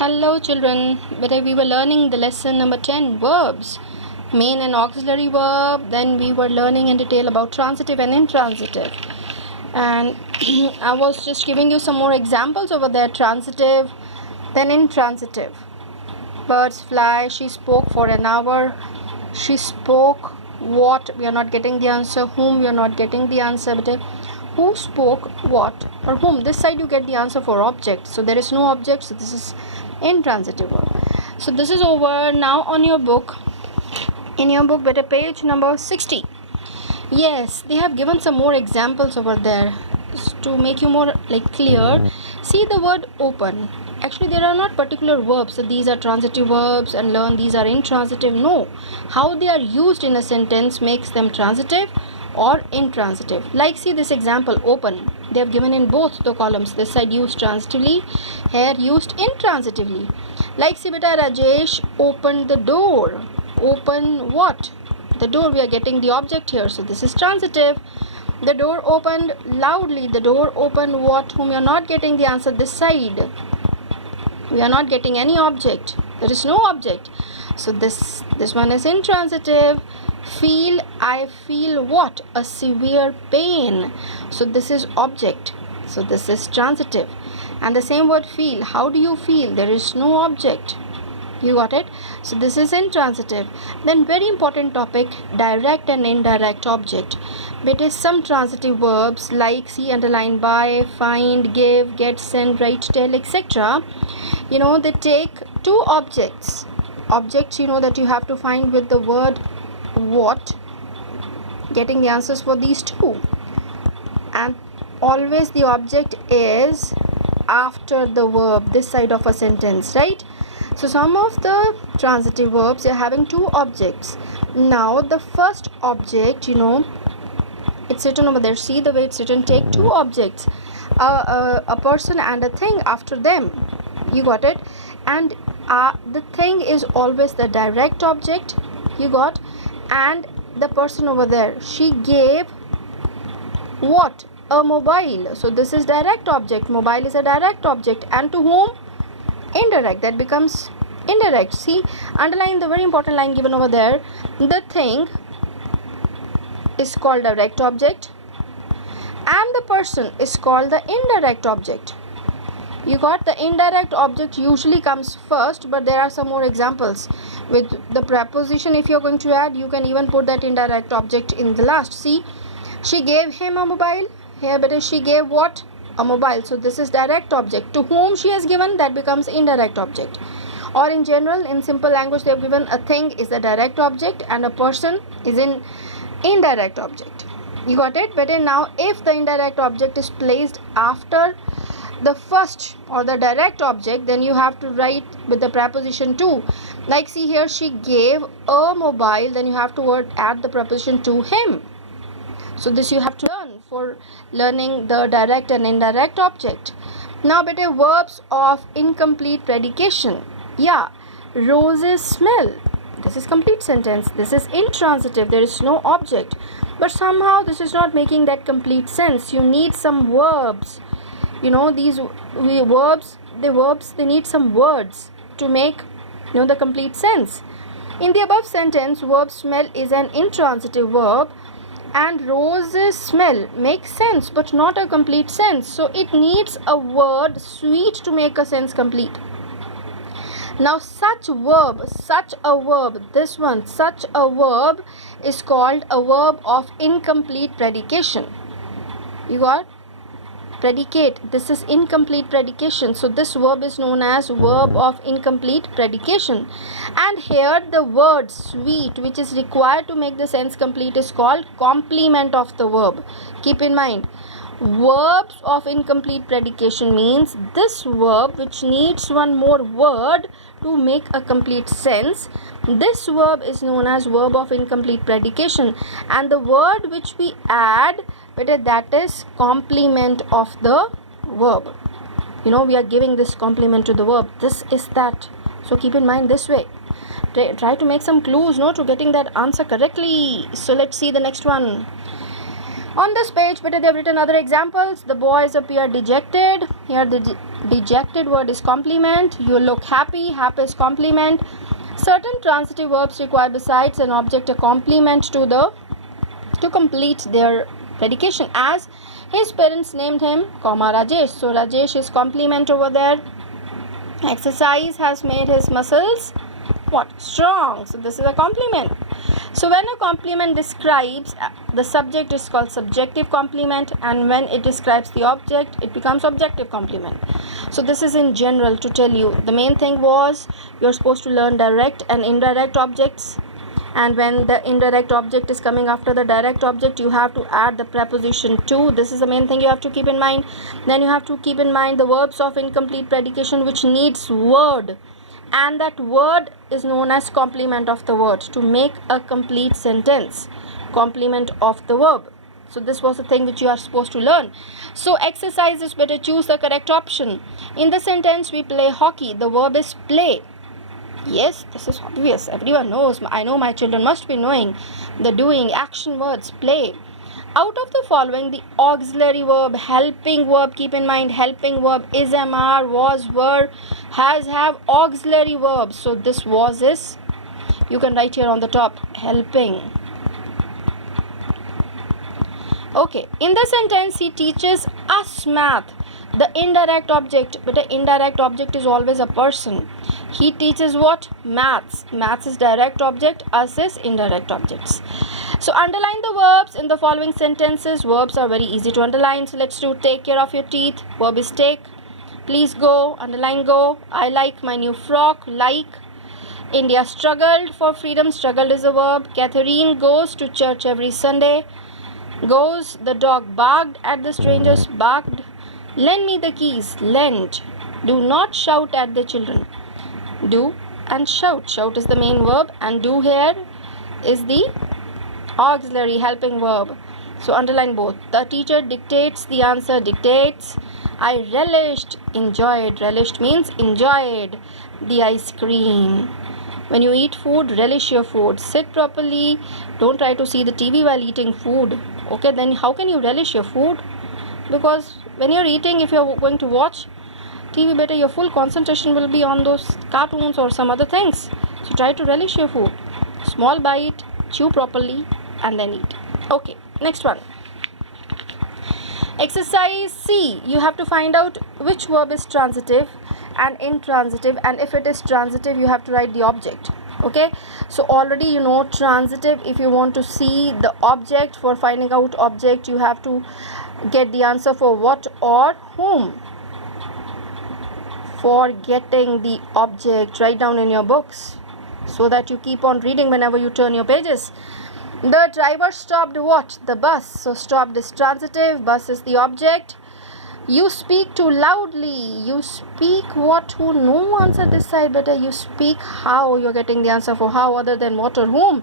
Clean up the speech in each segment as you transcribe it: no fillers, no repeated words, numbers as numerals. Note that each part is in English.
Hello children, today we were learning the lesson number 10, verbs, main and auxiliary verb. Then we were learning in detail about transitive and intransitive, and I was just giving you some more examples over there. Transitive, then intransitive. Birds fly, she spoke for an hour, she spoke what, we are not getting the answer. Whom, we are not getting the answer. But who spoke what or whom, this side you get the answer for object, so there is no object, so this is intransitive verb. So this is over. Now on your book, in your book, better page number 60. Yes, they have given some more examples over there to make you more clear. See the word open. Actually there are not particular verbs, so these are transitive verbs and learn these are intransitive. No, how they are used in a sentence makes them transitive or intransitive. Like see this example, open, they have given in both the columns. This side used transitively, here used intransitively. Like see beta, Rajesh opened the door. Open what? The door, we are getting the object here, so this is transitive. The door opened loudly. The door opened what? Whom, you are not getting the answer this side. We are not getting any object, there is no object, so this one is intransitive. Feel, I feel what? A severe pain, so this is object, so this is transitive. And the same word feel, how do you feel? There is no object. You got it? So this is intransitive. Then very important topic, direct and indirect object. It is some transitive verbs like see underlined by, find, give, get, send, write, tell, etc. They take two objects. Objects that you have to find with the word what, getting the answers for these two. And always the object is after the verb, this side of a sentence, right? So some of the transitive verbs are having two objects. Now the first object, it's written over there. See the way it's written. Take two objects, a person and a thing after them. You got it? And the thing is always the direct object. You got? And the person over there, she gave what? A mobile. So this is direct object. Mobile is a direct object. And to whom? Indirect. That becomes indirect. See, underline the very important line given over there. The thing is called direct object and the person is called the indirect object. You got? The indirect object usually comes first, but there are some more examples with the preposition. If you're going to add, you can even put that indirect object in the last. See, she gave him a mobile. Here better, she gave what? A mobile. So this is direct object. To whom she has given, that becomes indirect object. Or in general, in simple language, they have given a thing is the direct object and a person is in indirect object. You got it? Better now, if the indirect object is placed after the first or the direct object, then you have to write with the preposition to. Like see here, she gave a mobile, then you have to add the preposition to him. So this you have to learn for learning the direct and indirect object. Now better, verbs of incomplete predication. Yeah, roses smell. This is complete sentence. This is intransitive. There is no object. But somehow this is not making that complete sense. You need some verbs. These verbs, they need some words to make the complete sense. In the above sentence, verb smell is an intransitive verb and roses smell makes sense but not a complete sense. So it needs a word sweet to make a sense complete. Now such a verb, this one, such a verb is called a verb of incomplete predication. You got? Predicate, this is incomplete predication, so this verb is known as verb of incomplete predication. And here the word sweet, which is required to make the sense complete, is called complement of the verb. Keep in mind, verbs of incomplete predication means this verb which needs one more word to make a complete sense. This verb is known as verb of incomplete predication, and the word which we add, that is complement of the verb. We are giving this complement to the verb. This is that. So keep in mind this way. Try to make some clues to getting that answer correctly. So let's see the next one. On this page, they have written other examples. The boys appear dejected. Here the Dejected word is complement. You look happy. Happy is complement. Certain transitive verbs require besides an object a complement to complete their predication. As his parents named him, Rajesh. So Rajesh is complement over there. Exercise has made his muscles what? Strong. So this is a complement. So when a complement describes the subject is called subjective complement, and when it describes the object it becomes objective complement. So this is in general to tell you. The main thing was you're supposed to learn direct and indirect objects, and when the indirect object is coming after the direct object you have to add the preposition to. This is the main thing you have to keep in mind. Then you have to keep in mind the verbs of incomplete predication which needs word, and that word is known as complement of the word to make a complete sentence. Complement of the verb. So this was the thing which you are supposed to learn. So exercise is better choose the correct option. In the sentence we play hockey, the verb is play. Yes, this is obvious. Everyone knows. I know my children must be knowing the doing action words play. Out of the following, the auxiliary verb, helping verb, keep in mind helping verb is, am, are, was, were, has, have, auxiliary verbs. So this was is, you can write here on the top, helping. Okay, in the sentence he teaches us math. The indirect object, but the indirect object is always a person. He teaches what? Maths. Maths is direct object, us is indirect objects. So underline the verbs in the following sentences. Verbs are very easy to underline. So let's do take care of your teeth. Verb is take. Please go. Underline go. I like my new frock. Like. India struggled for freedom. Struggled is a verb. Catherine goes to church every Sunday. Goes. The dog barked at the strangers. Barked. Lend me the keys. Lend. Do not shout at the children. Do and shout. Shout is the main verb, and do here is the auxiliary helping verb. So underline both. The teacher dictates the answer. Dictates. I relished. Enjoyed. Relished means enjoyed the ice cream. When you eat food, relish your food. Sit properly. Don't try to see the TV while eating food. Okay, then how can you relish your food? Because when you're eating, if you're going to watch TV, better your full concentration will be on those cartoons or some other things. So try to relish your food. Small bite, chew properly, and then eat. Okay, next one. Exercise C. You have to find out which verb is transitive and intransitive, and if it is transitive you have to write the object. Okay, so already you know transitive. If you want to see the object, for finding out object you have to get the answer for what or whom. For getting the object, write down in your books so that you keep on reading whenever you turn your pages. The driver stopped what? The bus. So stopped is transitive, bus is the object. You speak too loudly. You speak what, who? No answer this side, better you speak how. You're getting the answer for how other than what or whom.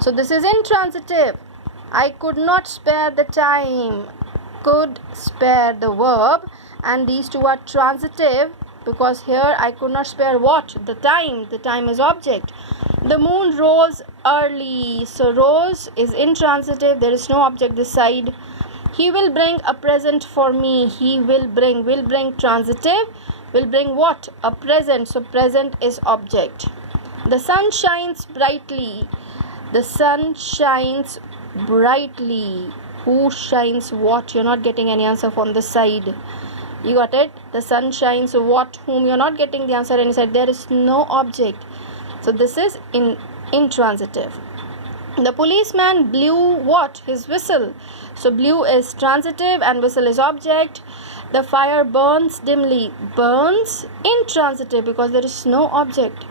So this is intransitive. I could not spare the time. Could spare the verb, and these two are transitive because here I could not spare what? The time. The time is object. The moon rose early. So rose is intransitive. There is no object this side. He will bring a present for me. He will bring transitive. Will bring what? A present. So present is object. The sun shines brightly. The sun shines brightly. Who shines what? You're not getting any answer from this side. You got it? The sun shines what, whom? You're not getting the answer any side. There is no object. So this is intransitive. The policeman blew what? His whistle. So blew is transitive and whistle is object. The fire burns dimly. Burns intransitive because there is no object.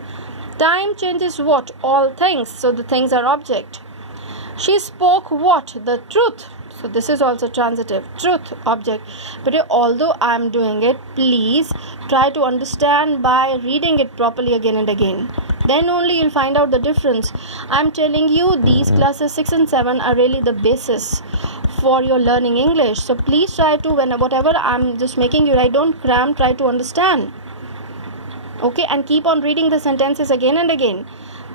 Time changes what? All things. So the things are object. She spoke what? The truth. So this is also transitive. Truth, object. But although I am doing it, please try to understand by reading it properly again and again. Then only you'll find out the difference. I'm telling you, these classes 6 and 7 are really the basis for your learning English. So please try to, whatever I'm just making you write, don't cram, try to understand. Okay, and keep on reading the sentences again and again.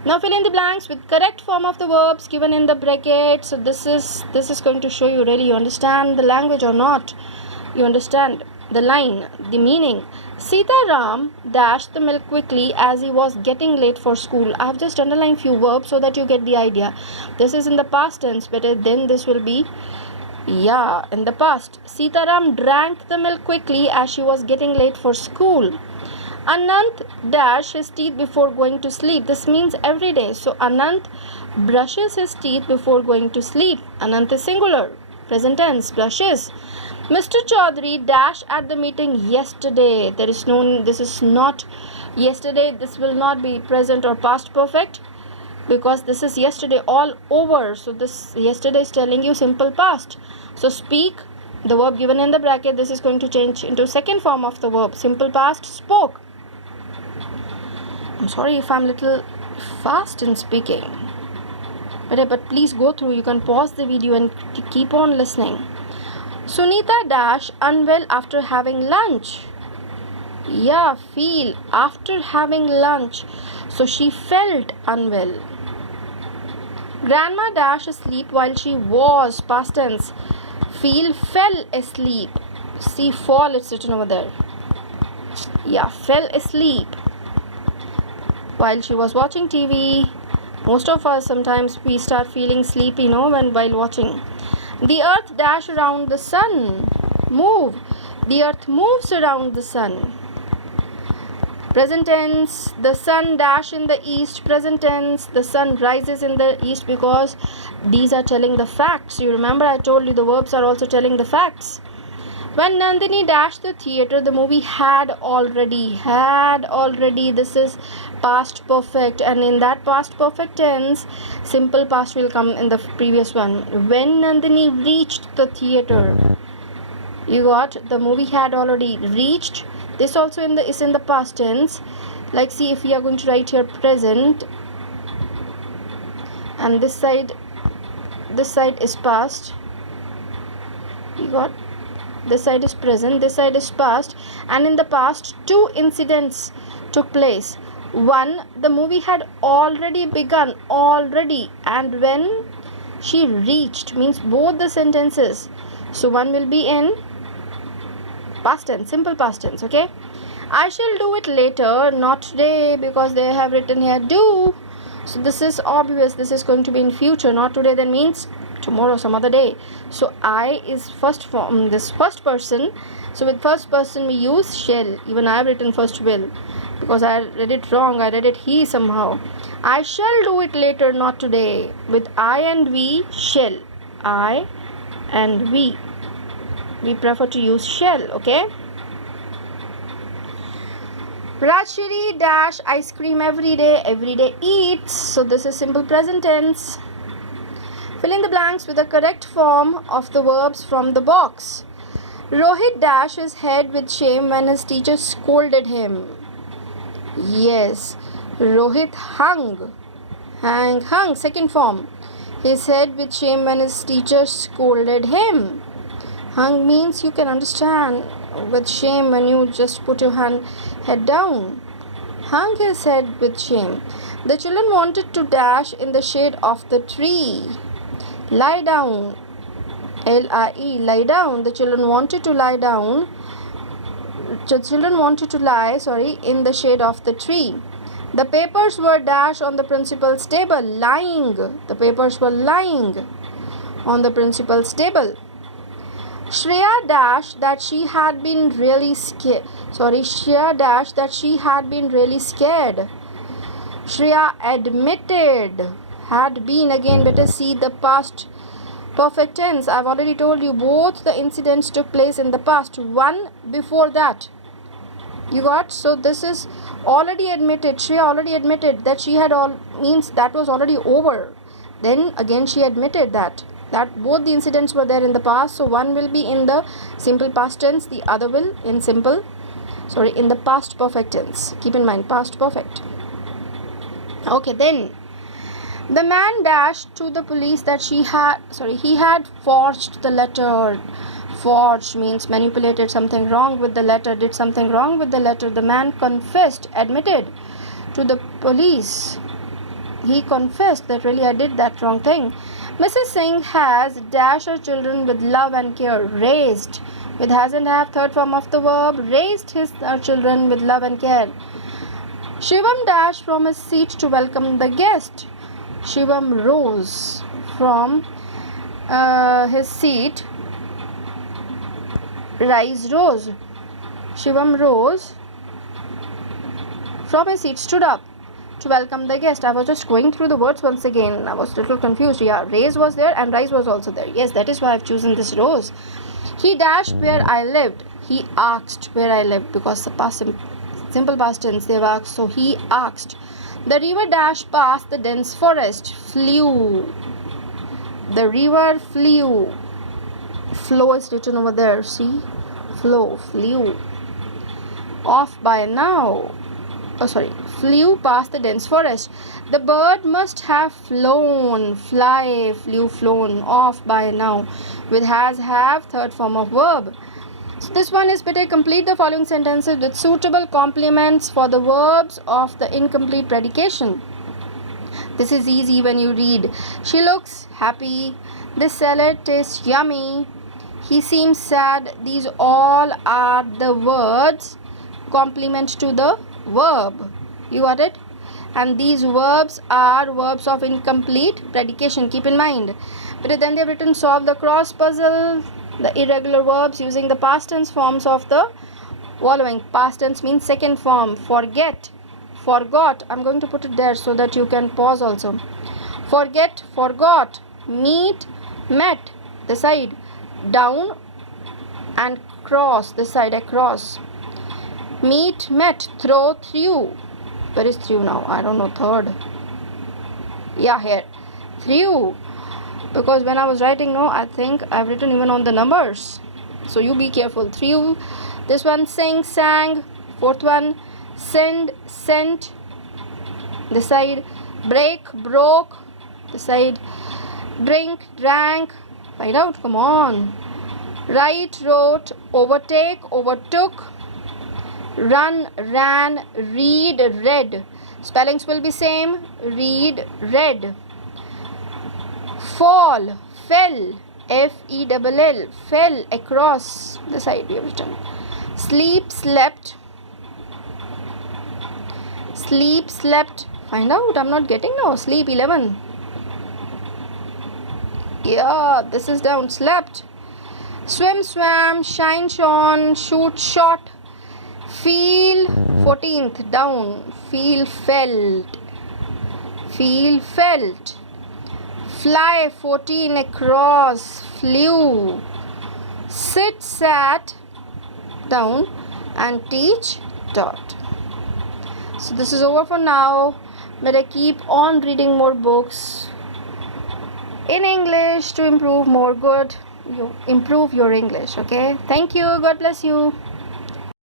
Now fill in the blanks with correct form of the verbs given in the bracket. So this is going to show you really you understand the language or not. You understand. the line, the meaning. Sitaram dashed the milk quickly as he was getting late for school. I have just underlined few verbs so that you get the idea. This is in the past tense, but then this will be, yeah, in the past. Sitaram drank the milk quickly as she was getting late for school. Anant dashed his teeth before going to sleep. This means every day. So Anant brushes his teeth before going to sleep. Anant is singular. Present tense, brushes. Mr. Chaudhary dashed at the meeting yesterday. This is not yesterday. This will not be present or past perfect because this is yesterday all over. So this yesterday is telling you simple past. So speak, the verb given in the bracket, this is going to change into second form of the verb. Simple past, spoke. I'm sorry if I'm little fast in speaking. But please go through. You can pause the video and keep on listening. Sunita dashed unwell after having lunch. Yeah, feel after having lunch. So she felt unwell. Grandma dashed asleep while she was, past tense. Feel fell asleep. See, fall, it's written over there. Yeah, fell asleep while she was watching TV. Most of us sometimes we start feeling sleepy, while watching. The earth dashed around the sun. Move. The earth moves around the sun. Present tense, the sun dash in the east. Present tense, the sun rises in the east, because these are telling the facts. You remember I told you the verbs are also telling the facts. When Nandini dashed the theatre, the movie had already. This is past perfect, and in that past perfect tense, simple past will come in the previous one. When Nandini reached the theatre, you got the movie had already reached. This also is in the past tense. Like, see, if we are going to write here present, and this side is past. You got this side is present, this side is past, and in the past two incidents took place. One, the movie had already begun, and when she reached means both the sentences. So one will be in past tense, simple past tense, okay? I shall do it later, not today, because they have written here do. So this is obvious, this is going to be in future, not today, that means tomorrow, some other day. So I is first form, this first person. So with first person we use shall. Even I have written first will, because I read it wrong. I read it he somehow. I shall do it later, not today. With I and we, shall. I and we prefer to use shall, okay? Rajshri dash ice cream every day eats. So this is simple present tense. Fill in the blanks with the correct form of the verbs from the box. Rohit dashed his head with shame when his teacher scolded him. Yes, Rohit hung, second form. His head with shame when his teacher scolded him. Hung means you can understand with shame when you just put your head down. Hung his head with shame. The children wanted to dash in the shade of the tree. Lie down. L-I-E, lie down. The children wanted to lie down. The children wanted to lie, in the shade of the tree. The papers were dashed on the principal's table. Lying. The papers were lying on the principal's table. Shreya dashed that she had been really scared. Shreya dashed that she had been really scared. Shreya admitted. Had been, again better see the past perfect tense. I've already told you both the incidents took place in the past. One before that. You got? So this is already admitted. Shreya already admitted that she had means that was already over. Then again she admitted that both the incidents were there in the past. So one will be in the simple past tense, the other will in in the past perfect tense. Keep in mind, past perfect. Okay, then the man dashed to the police that he had forged the letter. Forged means manipulated something wrong with the letter, did something wrong with the letter. The man confessed, admitted to the police. He confessed that really I did that wrong thing. Mrs. Singh has dashed her children with love and care. Raised with has and have, third form of the verb, raised his children with love and care. Shivam dashed from his seat to welcome the guest. Shivam rose from his seat. Rose. Shivam rose from his seat, stood up to welcome the guest. I was just going through the words once again. I was a little confused. Yeah, raise was there and rise was also there. Yes, that is why I've chosen this rose. He dashed where I lived. He asked where I lived, because the past simple past tense they've asked. So he asked. The river dashed past the dense forest. Flew. The river flew. Flow is written over there. See? Flow. Flew. Off by now. Flew past the dense forest. The bird must have flown. Fly, flew, flown. Off by now. With has, have, third form of verb. So this one is better. Complete the following sentences with suitable complements for the verbs of the incomplete predication. This is easy when you read. She looks happy. This salad tastes yummy. He seems sad. These all are the words complement to the verb. You got it? And these verbs are verbs of incomplete predication. Keep in mind. But then they've written solve the cross puzzle, the irregular verbs using the past tense forms of the following. Past tense means second form. Forget, forgot. I'm going to put it there so that you can pause also. Forget, forgot. Meet, met. The side. Down and cross. The side across. Meet, met. Throw, threw. Where is threw now? I don't know. Third. Yeah, here. Threw. Because when I was writing, no, I think I've written even on the numbers. So you be careful. Threw. This one, sing, sang. Fourth one, send, sent. This side. Break, broke. This side. Drink, drank. Find out. Come on. Write, wrote. Overtake, overtook. Run, ran. Read, read. Spellings will be same. Read, read. Fall, fell. F-E-L-L. Fell across the side we have written. Sleep, slept. Sleep, slept. Find out. I'm not getting now. Sleep, 11. Yeah, this is down. Slept. Swim, swam. Shine, shone. Shoot, shot. Feel, 14th. Down. Feel, felt. Feel, felt. Fly, 14, across. Flew. Sit, sat. Down. And teach, taught. So this is over for now. Better keep on reading more books in English to improve your English. Okay. Thank you. God bless you.